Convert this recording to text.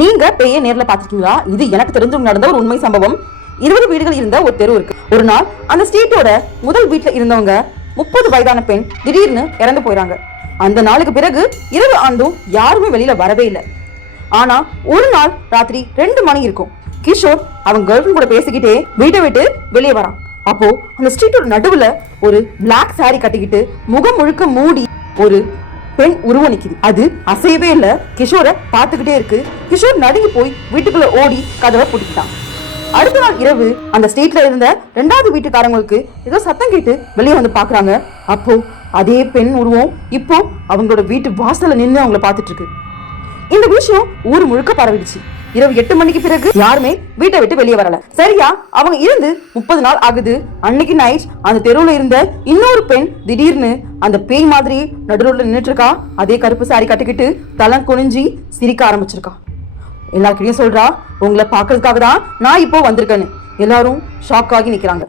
நீங்க பேய நேர்ல பாத்துருக்கீங்களா? இது எனக்கு தெரிஞ்சவங்க நடந்த ஒரு உண்மை சம்பவம். 20 வீடுகள் இருந்த ஒரு தெரு இருக்கு. ஒரு நாள் அந்த ஸ்ட்ரீட்டோட முதல் வீட்டுல இருந்தவங்க 30 வயதான பெண் திடீர்னு இறந்து போயிறாங்க. அந்த நாளுக்கு பிறகு இரவு ஆண்டும் யாருமே வெளியில வரவே இல்லை. ஆனா ஒரு நாள் ராத்திரி 2 மணி இருக்கும். கிஷோர் அவன் கேர்ள் ஃப்ரெண்ட் கூட பேசிக்கிட்டே வீட்டை விட்டு வெளியே வரான். அப்போ அந்த ஸ்ட்ரீட்டோட நடுவுல ஒரு பிளாக் சாரி கட்டிக்கிட்டு முகம் முழுக்க மூடி ஒரு பெண் உருவம் நிக்குது. அது அசையவே இல்ல. கிஷோரை பார்த்துக்கிட்டே இருக்கு. கிஷோர் நடுங்கி போய் வீட்டுக்குள்ள ஓடி கதவை பூட்டிக்கிட்டான். அடுத்த நாள் இரவு அந்த ஸ்ட்ரீட்ல இருந்த 2வது வீட்டுக்காரங்களுக்கு ஏதோ சத்தம் கேட்டு வெளியே வந்து பாக்குறாங்க. அப்போ அதே பெண் உருவம் இப்போ அவங்களோட வீட்டு வாசல்ல நின்று அவங்கள பார்த்துட்டு இருக்கு. இந்த விஷயம் ஊர் முழுக்க பரவிடுச்சு. இரவு 8 மணிக்கு பிறகு யாருமே வீட்டை விட்டு வெளியே வரல. சரியா அவங்க இருந்து 30 நாள் ஆகுது. அன்னைக்கு நைட் அந்த தெருவுல இருந்த இன்னொரு பெண் திடீர்னு அந்த பேய் மாதிரி நடுரோட்ல நின்றுட்டு இருக்கா. அதே கருப்பு சாரி கட்டிக்கிட்டு தலை குனிஞ்சி சிரிக்க ஆரம்பிச்சிருக்கா. எல்லாருக்கிட்டையும் சொல்றா, உங்களை பாக்குறதுக்காக தான் நான் இப்போ வந்திருக்கேன்னு. எல்லாரும் ஷாக் ஆகி நிக்கிறாங்க.